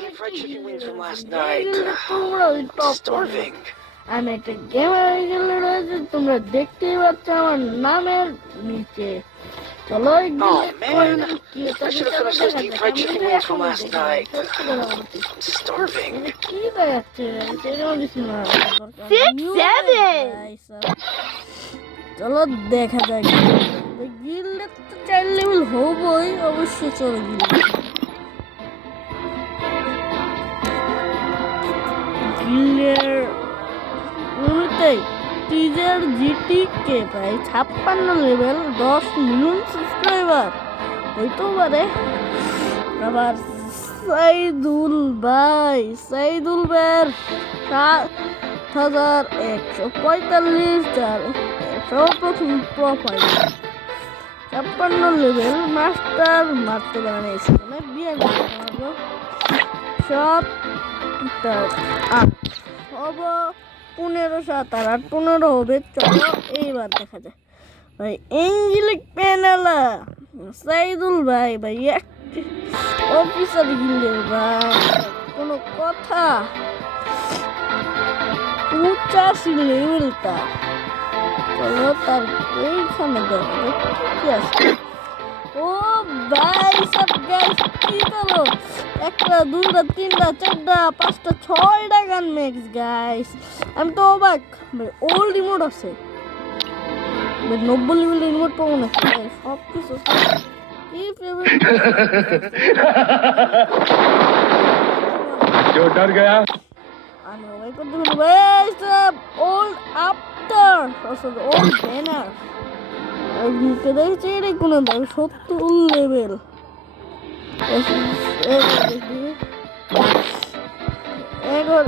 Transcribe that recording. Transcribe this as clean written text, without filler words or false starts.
Deep fried chicken wings from last night. Starving. আমি একটা gamer গেলে রয়েছে, তোমরা দেখতেই পাচ্ছ আমার নামের নিচে। চলো Oh man, I should have finished those deep fried chicken wings from last night. Starving. কি দেখাচ্ছে সেরকম কিছু না। 6, 7. চলো দেখা যাক। গিল্ডে তো 4 লেভেল হবই, অবশ্যই চলো গিল্ডের উন্নতি টিজার জিটিকে প্রায় 56 লেভেল, 10 মিলিয়ন সাবস্ক্রাইবার হইতেও পারে। আবার সাইদুল ভাইয়ের 7,145 সর্বপ্রথম প্রোফাইল, 56 লেভেল, মাস্টার মারতে পারে এখানে বিয়ে করবো সব হব 15,7,8,15 হবে। চলো এইবার দেখা যায়। ভাই এঞ্জেলিক প্যানেলা সাইদুল ভাই অফিসার গিল্ডের ভাই কোনো কথা, 85 লেভেলটা। চলো তার এইখানে দেখা যাক কি আছে। ও ভাই সব গাইস কি হলো, 1টা 2টা 3টা 4টা 5টা 6টা গান ম্যাক্স গাইস। আমি তো অবাক ভাই, ওল্ড রিমোট আছে ভাই, 90 লেভেল রিমোট পাবো না সব কিছু। কি ফেভারিট जो डर गया আমি ওই করতে হলো ভাই সব ওল্ড আফটার আসলে ওল্ড ব্যানার মুখে দেখছি এটা কোনো দাম 70 লেভেল। দেখি এবার